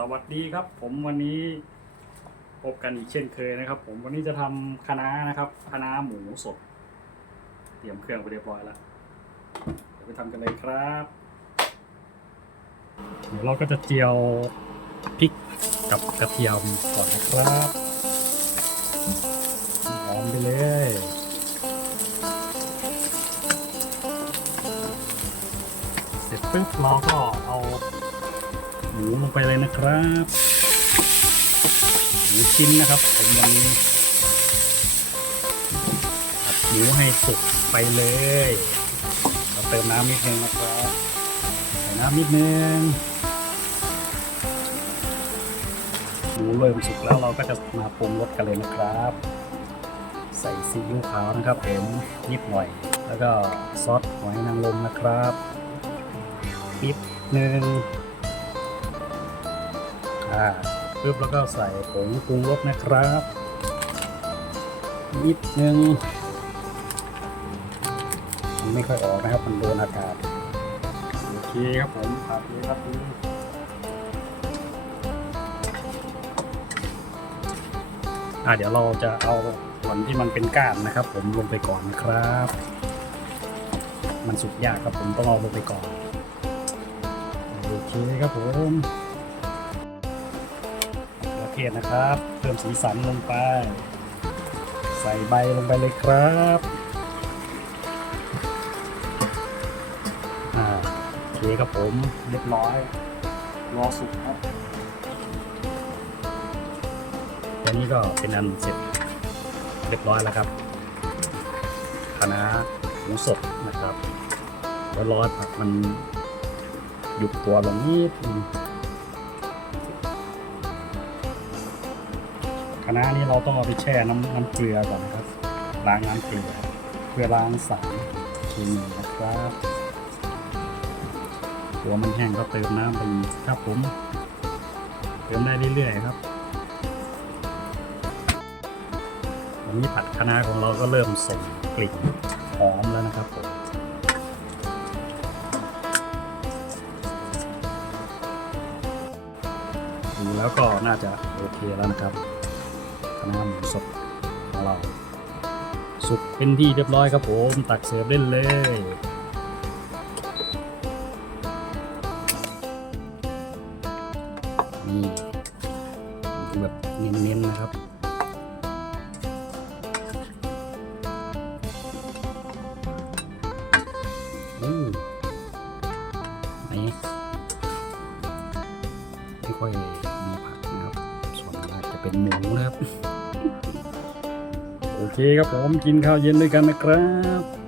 สวัสดีครับ ผมวันนี้พบกันอีกเช่นเคยนะครับ ผมวันนี้จะทำคณะนะครับคณะหมูสด เตรียมเครื่องไปเรียบร้อยแล้วเดี๋ยวไปทำกันเลยครับเดี๋ยวเราก็จะเจียวพริกกับกระเทียมก่อนนะครับหอมไปเลยเสร็จปุ๊บเราก็เอา หมูลงไปเลยนะครับหมูชิ้นนะครับผมวันนี้ผัดหมูให้สุกไปเลยเราเติมน้ำนิดนึงนะครับใส่น้ำนิดนึงหมูเริ่มสุกแล้วเราก็จะมาปรุงรสกันเลยนะครับ ใส่ซีอิ๊วขาวนะครับผมนิดหน่อย แล้วก็ซอสหอยนางรมนะครับนิดนึง อ่าปึ๊บแล้วก็ใส่ผงปรุงรสนะครับ นิดนึงมันไม่ค่อยออกนะครับ มันโดนอากาศโอเคครับผมผัดเลยครับนี่อ่าเดี๋ยวเราจะเอาส่วนที่มันเป็นก้านนะครับ ผมลงไปก่อนนะครับ มันสุกยากครับผมต้องเอาลงไปก่อนโอเคครับผม เทศนะครับ เพิ่มสีสันลงไป ใส่ใบลงไปเลยครับอ่าโอเคครับผมเรียบร้อยรอสุกครับอันนี้ก็เป็นอันเสร็จเรียบร้อยแล้วครับคณะน้าหมูสดนะครับแล้วรอให้ผักมันหยุดตัวลงนิดนึง คณะนี้เราต้องเอาไปแช่น้ำน้ำเกลือก่อนนะครับ ล้างน้ำเกลือ เพื่อล้างสารเคมีนะครับตัวมันแห้งก็เติมน้ำไปครับผม เติมได้เรื่อยๆครับวันนี้ผัดคะน้าของเราก็เริ่มส่งกลิ่นหอมแล้วนะครับผมดูแล้วก็น่าจะโอเคแล้วนะครับ คณะหมูสดของเรา สุกเป็นที่เรียบร้อยครับผมตักเสิร์ฟได้เลยนี่ดูแบบเน้นๆนะครับอืมไหนไม่ค่อยมีผักนะครับ ส่วนมากจะเป็นหมูนะครับ โอเคครับผมกินข้าวเย็นด้วยกันนะครับ